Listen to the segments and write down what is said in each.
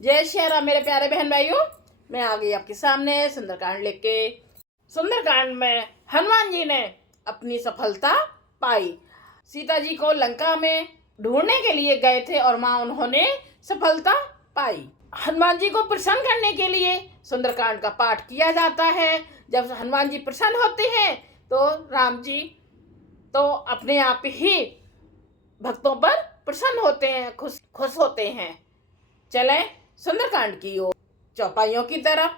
जय श्री राम मेरे प्यारे बहन भाइयों। मैं आ गई आपके सामने सुंदरकांड लेके। सुंदरकांड में हनुमान जी ने अपनी सफलता पाई। सीता जी को लंका में ढूंढने के लिए गए थे और मां उन्होंने सफलता पाई। हनुमान जी को प्रसन्न करने के लिए सुंदरकांड का पाठ किया जाता है। जब हनुमान जी प्रसन्न होते हैं तो राम जी तो अपने आप ही भक्तों पर प्रसन्न होते हैं, खुश होते हैं। चलें सुंदरकांड की ओर, चौपाइयों की तरफ।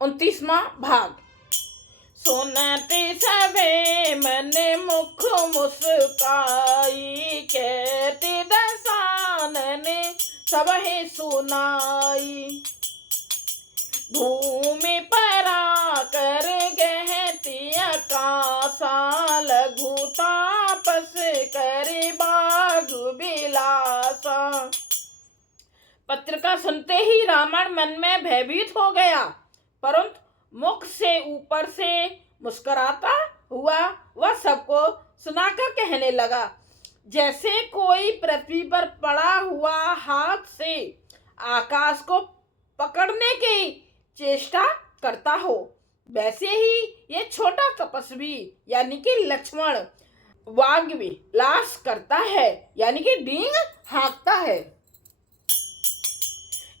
29वां भाग। सुनते सबे मन मुख मुस्काई, कहते दसानन सबहि सुनाई। भूमि परा कर गहती आकाशा, लघु तापस करे बाग बिलासा। पत्रिका सुनते ही रावण मन में भयभीत हो गया, परंतु मुख से ऊपर से मुस्कुराता हुआ वह सबको सुनाकर कहने लगा, जैसे कोई पृथ्वी पर पड़ा हुआ हाथ से आकाश को पकड़ने की चेष्टा करता हो, वैसे ही ये छोटा तपस्वी यानी कि लक्ष्मण वाग विलास करता है, यानी कि डींग हाँकता है।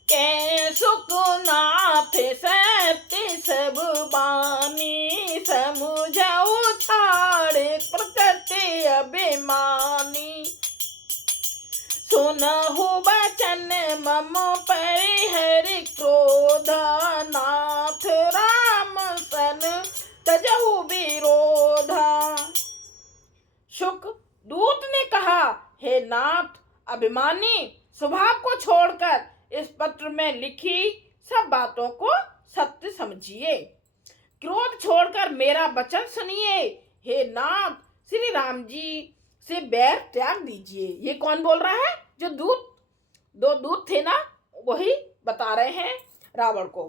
के सुख नाथ सत्य सब बानी, समुझऊ छाड़े प्रकृति अभिमानी। सुनहु बचन मम परिहरि क्रोध, नाथ राम सन तजहु विरोधा। शुक दूत ने कहा, हे नाथ अभिमानी, स्वभाव को छोड़कर इस पत्र में लिखी सब बातों को सत्य समझिए। क्रोध छोड़कर मेरा वचन सुनिए। हे नाथ, श्री राम जी से बैर त्याग दीजिए। ये कौन बोल रहा है? जो दो दूत थे ना, वही बता रहे हैं रावण को।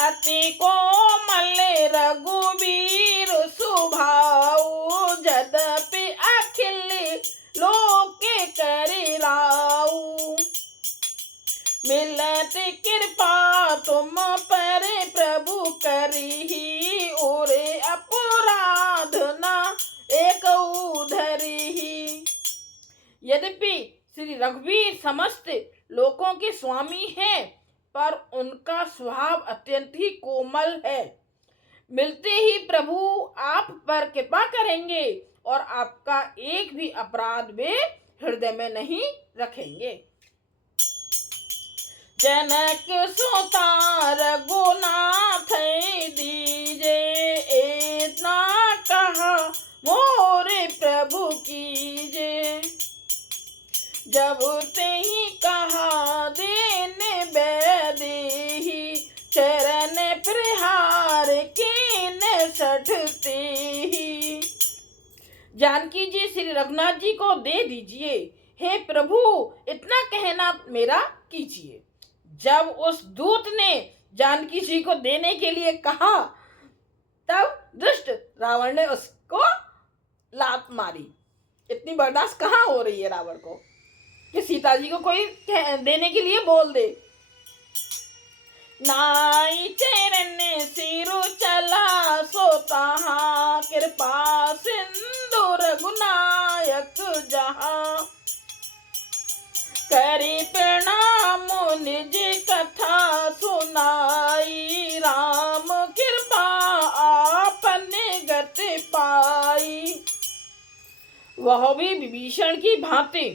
अति कोमल रघुवीर सुभाऊ, जदपि अखिल लोक करि राऊ। मिलत कृपा तुम पर प्रभु करिहि, और अपराध न एक धरिहि। यद्यपि श्री रघुवीर समस्त लोकों के स्वामी हैं, पर उनका स्वभाव अत्यंत ही कोमल है। मिलते ही प्रभु आप पर कृपा करेंगे और आपका एक भी अपराध वे हृदय में नहीं रखेंगे। जनक सुता रघुनाथ दीजे, इतना कहा मोरे प्रभु कीजे। जब ते ही कहा देन बैदेही, चरण प्रहार कीन सठते ही। जानकी जी श्री रघुनाथ जी को दे दीजिए। हे प्रभु, इतना कहना मेरा कीजिए। जब उस दूत ने जानकी जी को देने के लिए कहा, तब दुष्ट रावण ने उसको लात मारी। इतनी बर्दाश्त कहाँ हो रही है रावण को कि सीता जी को कोई देने के लिए बोल दे। नाई चरण सिरु चला सोता, कृपा सिंधु रघुनायक जहाँ। करी प्रणाम निज कथा सुनाई, राम कृपा आपने गति पाई। वह भी विभीषण की भांति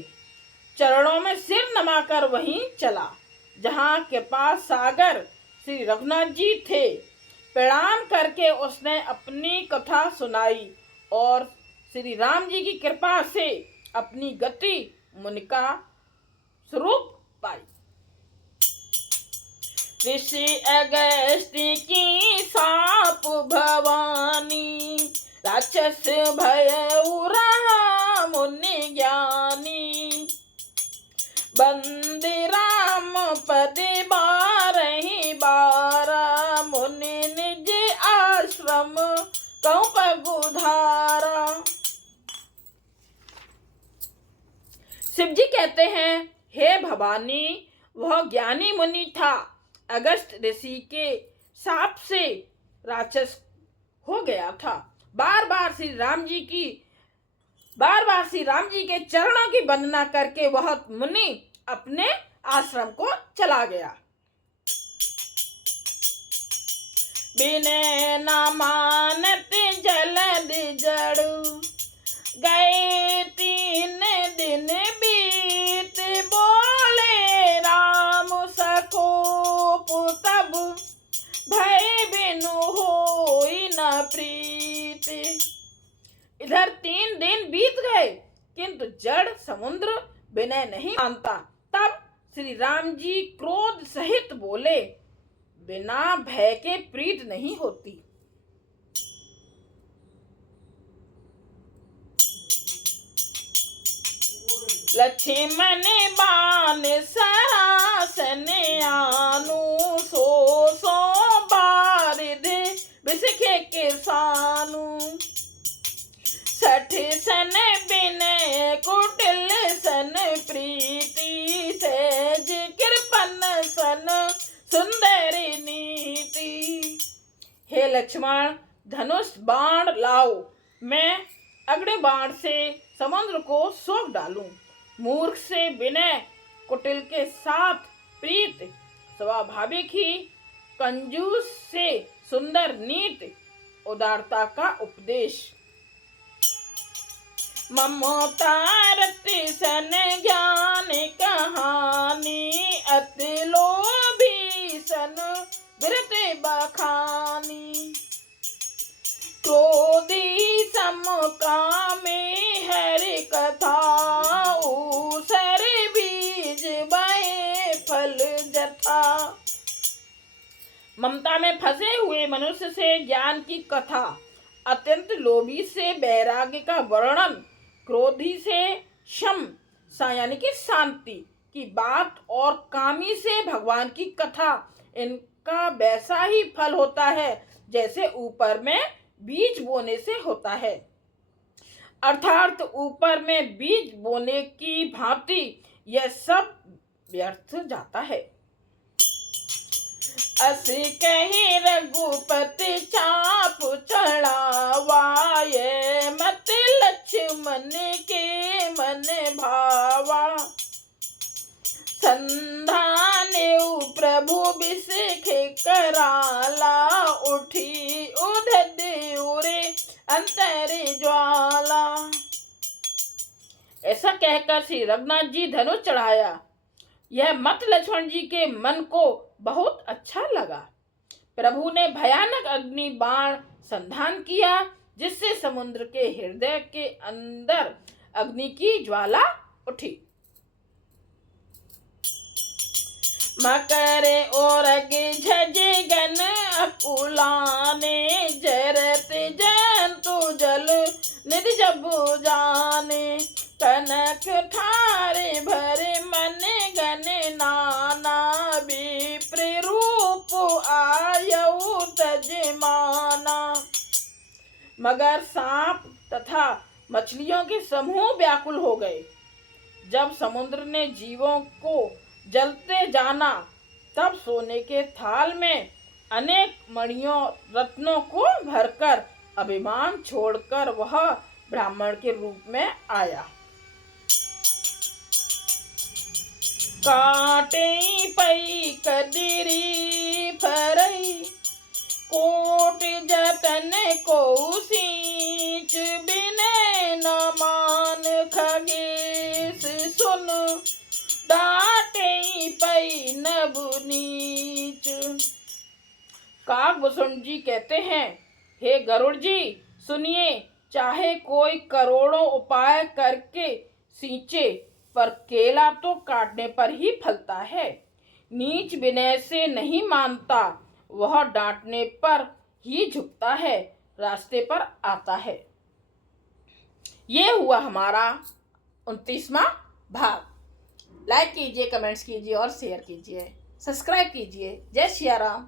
चरणों में सिर नमाकर वहीं चला जहाँ कृपा सागर श्री रघुनाथ जी थे। प्रणाम करके उसने अपनी कथा सुनाई और श्री राम जी की कृपा से अपनी गति मुनिका स्वरूप पाई। ऋषि अगस्त्य की साप भवानी, राक्षस भय रहा मुनि ज्ञानी। बंदे राम पद बारहि बारा, मुनि निज आश्रम कहु पगुधारा। शिव जी कहते हैं, हे भवानी, वह ज्ञानी मुनि था, अगस्त ऋषि के शाप से राक्षस हो गया था। बार बार श्री राम जी के चरणों की वंदना करके वह मुनि अपने आश्रम को चला गया। बिने न मानत जलद जड़ु, गए 3 दिन बीत, बोले राम सकोप तब, भय बिनु होई न प्रीत। इधर 3 दिन बीत गए किंतु जड़ समुद्र विनय नहीं मानता। तब श्री राम जी क्रोध सहित बोले, बिना भय के प्रीत नहीं होती। लक्ष्मण बाण सरासन आनु, सो बारिध बिसखे के सानु। 60 सन बिनय कुटिल सन प्रीति, सहज कृपन सन सुंदरी नीति। हे लक्ष्मण, धनुष बाण लाओ, मैं अग्नि बाण से समुद्र को सोख डालूं। मूर्ख से विनय, कुटिल के साथ प्रीत, स्वाभाविक ही कंजूस से सुंदर नीति, उदारता का उपदेश। ममता रति सन ज्ञान कहानी, अति लोभी सन बिरते बखानी। क्रोधी समकामे हरि कथा, ऊसर बीज बहे फल जथा। ममता में फंसे हुए मनुष्य से ज्ञान की कथा, अत्यंत लोभी से वैराग्य का वर्णन, क्रोधी से शम यानी कि शांति की बात और कामी से भगवान की कथा, इनका वैसा ही फल होता है जैसे ऊपर में बीज बोने से होता है। अर्थात ऊपर में बीज बोने की भांति यह सब व्यर्थ जाता है। अस कही रघुपति चाप चढ़ावा, ये मत लक्ष्मण के मन भावा। संधाने प्रभु बिसखे कराला, उठी उधद उरे अंतर ज्वाला। ऐसा कहकर श्री रघुनाथ जी धनुष चढ़ाया। यह मत लक्ष्मण जी के मन को बहुत अच्छा लगा। प्रभु ने भयानक अग्नि बाण संधान किया, जिससे समुद्र के हृदय के अंदर अग्नि की ज्वाला उठी। मकर और झजे गन अकुलाने, जरत जंतु जल निधि जब जाने। कनक ठारे भरे मन गन नाना, विप्र रूप आयु तजमाना। मगर सांप तथा मछलियों के समूह व्याकुल हो गए। जब समुद्र ने जीवों को जलते जाना, तब सोने के थाल में अनेक मणियों रत्नों को भरकर अभिमान छोड़कर वह ब्राह्मण के रूप में आया। काटे पई कदरी फरई, कोट जतन को सींच। बिने न मान खगेश सुन, डांटे पई नभ नीच। काकभूषण जी कहते हैं, हे गरुड़ जी सुनिए, चाहे कोई करोड़ों उपाय करके सींचे, पर केला तो काटने पर ही फलता है। नीच विनय से नहीं मानता, वह डांटने पर ही झुकता है, रास्ते पर आता है। ये हुआ हमारा 29वां भाग। लाइक कीजिए, कमेंट्स कीजिए और शेयर कीजिए, सब्सक्राइब कीजिए। जय सिया राम।